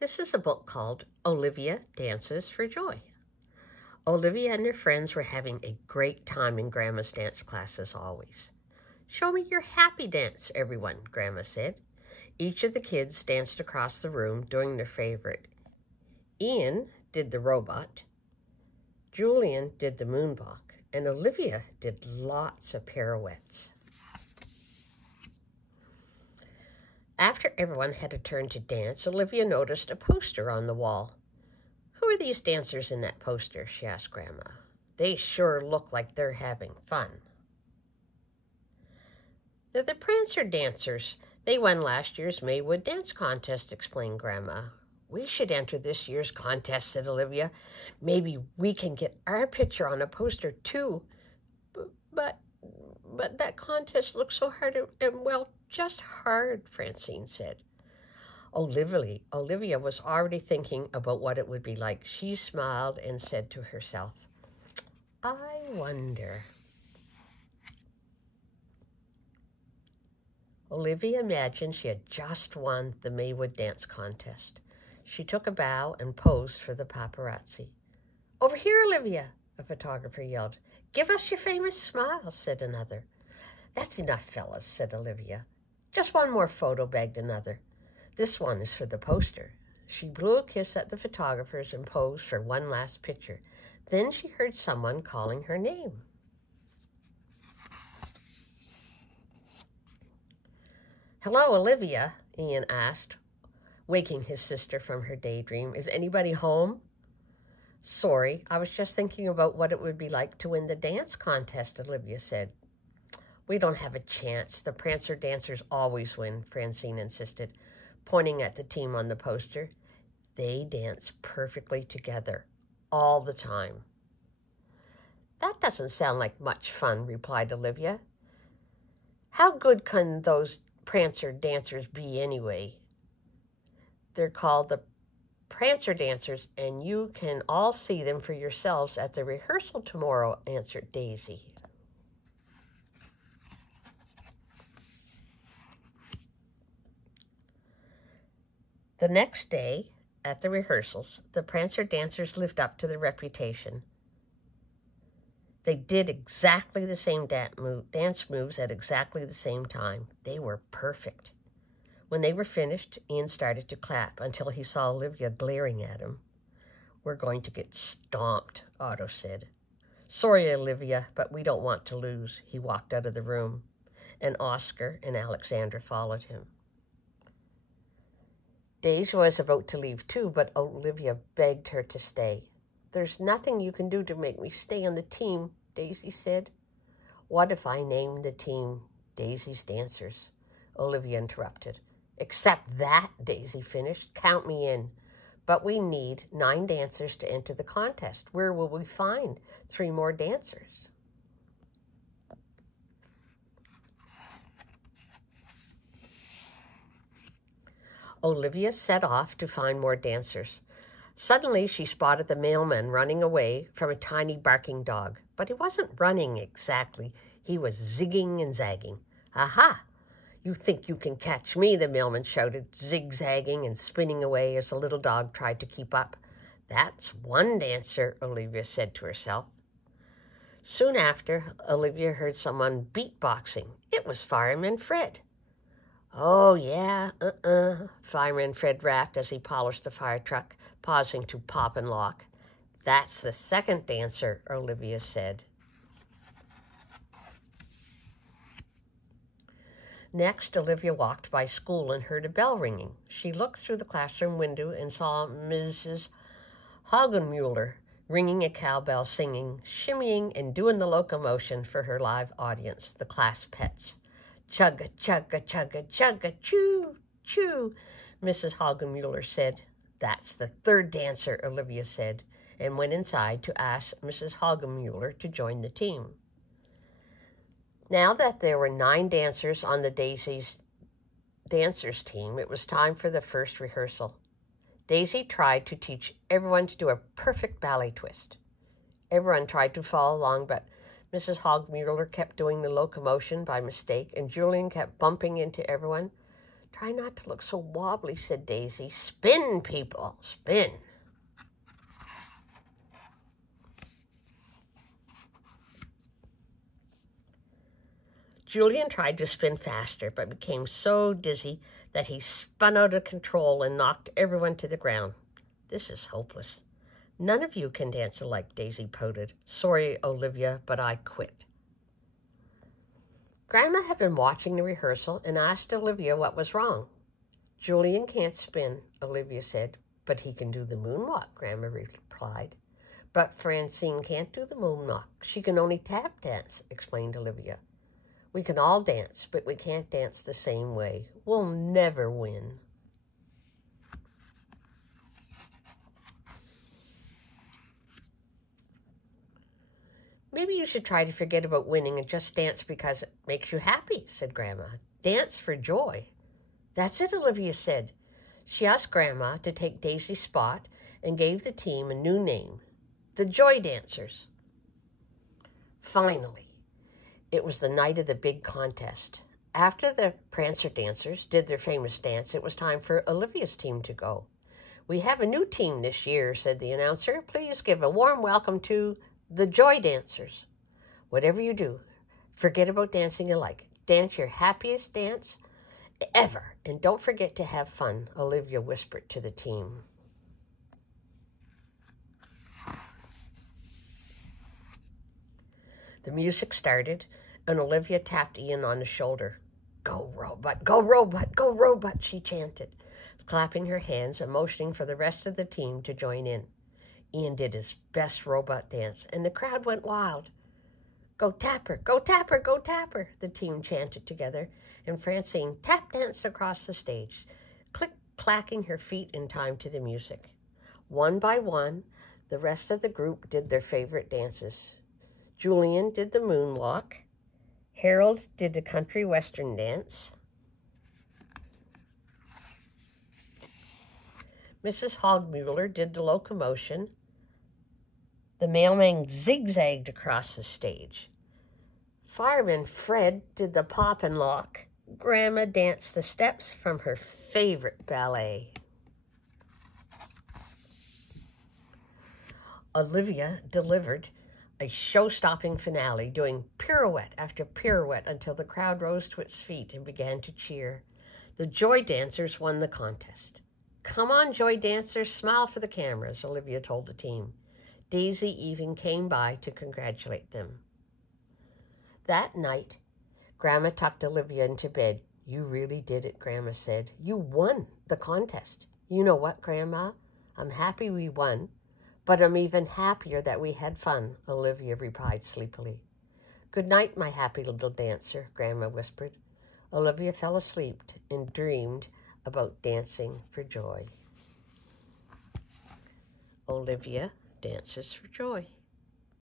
This is a book called Olivia Dances for Joy. Olivia and her friends were having a great time in Grandma's dance class as always. "Show me your happy dance, everyone," Grandma said. Each of the kids danced across the room doing their favorite. Ian did the robot, Julian did the moonwalk, and Olivia did lots of pirouettes. After everyone had a turn to dance, Olivia noticed a poster on the wall. "Who are these dancers in that poster?" she asked Grandma. "They sure look like they're having fun." "They're the Prancer dancers. They won last year's Maywood dance contest," explained Grandma. "We should enter this year's contest," said Olivia. "Maybe we can get our picture on a poster too." But that contest looks so hard and well, just hard," Francine said. Olivia was already thinking about what it would be like. She smiled and said to herself, "I wonder." Olivia imagined she had just won the Maywood dance contest. She took a bow and posed for the paparazzi. "Over here, Olivia," a photographer yelled. "Give us your famous smile," said another. "That's enough, fellas," said Olivia. "Just one more photo," begged another. "This one is for the poster." She blew a kiss at the photographers and posed for one last picture. Then she heard someone calling her name. "Hello, Olivia," Ian asked, waking his sister from her daydream. "Is anybody home?" "Sorry, I was just thinking about what it would be like to win the dance contest," Olivia said. "We don't have a chance. The Prancer dancers always win," Francine insisted, pointing at the team on the poster. "They dance perfectly together, all the time." "That doesn't sound like much fun," replied Olivia. "How good can those Prancer dancers be anyway?" "They're called the Prancer dancers, and you can all see them for yourselves at the rehearsal tomorrow," answered Daisy. The next day, at the rehearsals, the Prancer dancers lived up to their reputation. They did exactly the same dance moves at exactly the same time. They were perfect. When they were finished, Ian started to clap until he saw Olivia glaring at him. "We're going to get stomped," Otto said. "Sorry, Olivia, but we don't want to lose." He walked out of the room, and Oscar and Alexandra followed him. Daisy was about to leave too, but Olivia begged her to stay. "There's nothing you can do to make me stay on the team," Daisy said. "What if I named the team Daisy's Dancers?" Olivia interrupted. "Except that," Daisy finished. "Count me in. But we need 9 dancers to enter the contest. Where will we find 3 more dancers?" Olivia set off to find more dancers. Suddenly, she spotted the mailman running away from a tiny barking dog. But he wasn't running exactly. He was zigging and zagging. "Aha! You think you can catch me," the mailman shouted, zigzagging and spinning away as the little dog tried to keep up. "That's one dancer," Olivia said to herself. Soon after, Olivia heard someone beatboxing. It was Fireman Fred. "Oh, yeah, Fireman Fred rapped as he polished the fire truck, pausing to pop and lock. "That's the second dancer," Olivia said. Next, Olivia walked by school and heard a bell ringing. She looked through the classroom window and saw Mrs. Hagenmuller ringing a cowbell, singing, shimmying, and doing the locomotion for her live audience, the class pets. "Chugga, chugga, chugga, chugga, choo, choo," Mrs. Hagenmuller said. "That's the third dancer," Olivia said, and went inside to ask Mrs. Hagenmuller to join the team. Now that there were 9 dancers on the Daisy's dancers team, it was time for the first rehearsal. Daisy tried to teach everyone to do a perfect ballet twist. Everyone tried to follow along, but Mrs. Hogmuller kept doing the locomotion by mistake, and Julian kept bumping into everyone. Try not to look so wobbly, said Daisy. Spin, people, spin. Julian tried to spin faster, but became so dizzy that he spun out of control and knocked everyone to the ground. This is hopeless. None of you can dance alike, Daisy pouted. Sorry, Olivia, but I quit. Grandma had been watching the rehearsal and asked Olivia what was wrong. Julian can't spin, Olivia said, but he can do the moonwalk, Grandma replied. But Francine can't do the moonwalk. She can only tap dance, explained Olivia. We can all dance, but we can't dance the same way. We'll never win. Maybe you should try to forget about winning and just dance because it makes you happy, said Grandma. Dance for joy. That's it, Olivia said. She asked Grandma to take Daisy's spot and gave the team a new name, the Joy Dancers. Finally, it was the night of the big contest. After the Prancer dancers did their famous dance, it was time for Olivia's team to go. We have a new team this year, said the announcer. Please give a warm welcome to the Joy Dancers. Whatever you do, forget about dancing alike. Dance your happiest dance ever, and don't forget to have fun, Olivia whispered to the team. The music started, and Olivia tapped Ian on the shoulder. Go, robot, go, robot, go, robot, she chanted, clapping her hands and motioning for the rest of the team to join in. Ian did his best robot dance, and the crowd went wild. Go Tapper, go Tapper, go Tapper, the team chanted together, and Francine tap danced across the stage, click-clacking her feet in time to the music. One by one, the rest of the group did their favorite dances. Julian did the moonwalk. Harold did the country western dance. Mrs. Hogmuller did the locomotion. The mailman zigzagged across the stage. Fireman Fred did the pop and lock. Grandma danced the steps from her favorite ballet. Olivia delivered a show-stopping finale, doing pirouette after pirouette until the crowd rose to its feet and began to cheer. The Joy Dancers won the contest. Come on, Joy Dancers, smile for the cameras, Olivia told the team. Daisy even came by to congratulate them. That night, Grandma tucked Olivia into bed. You really did it, Grandma said. You won the contest. You know what, Grandma? I'm happy we won, but I'm even happier that we had fun, Olivia replied sleepily. Good night, my happy little dancer, Grandma whispered. Olivia fell asleep and dreamed about dancing for joy. Olivia Dances for Joy.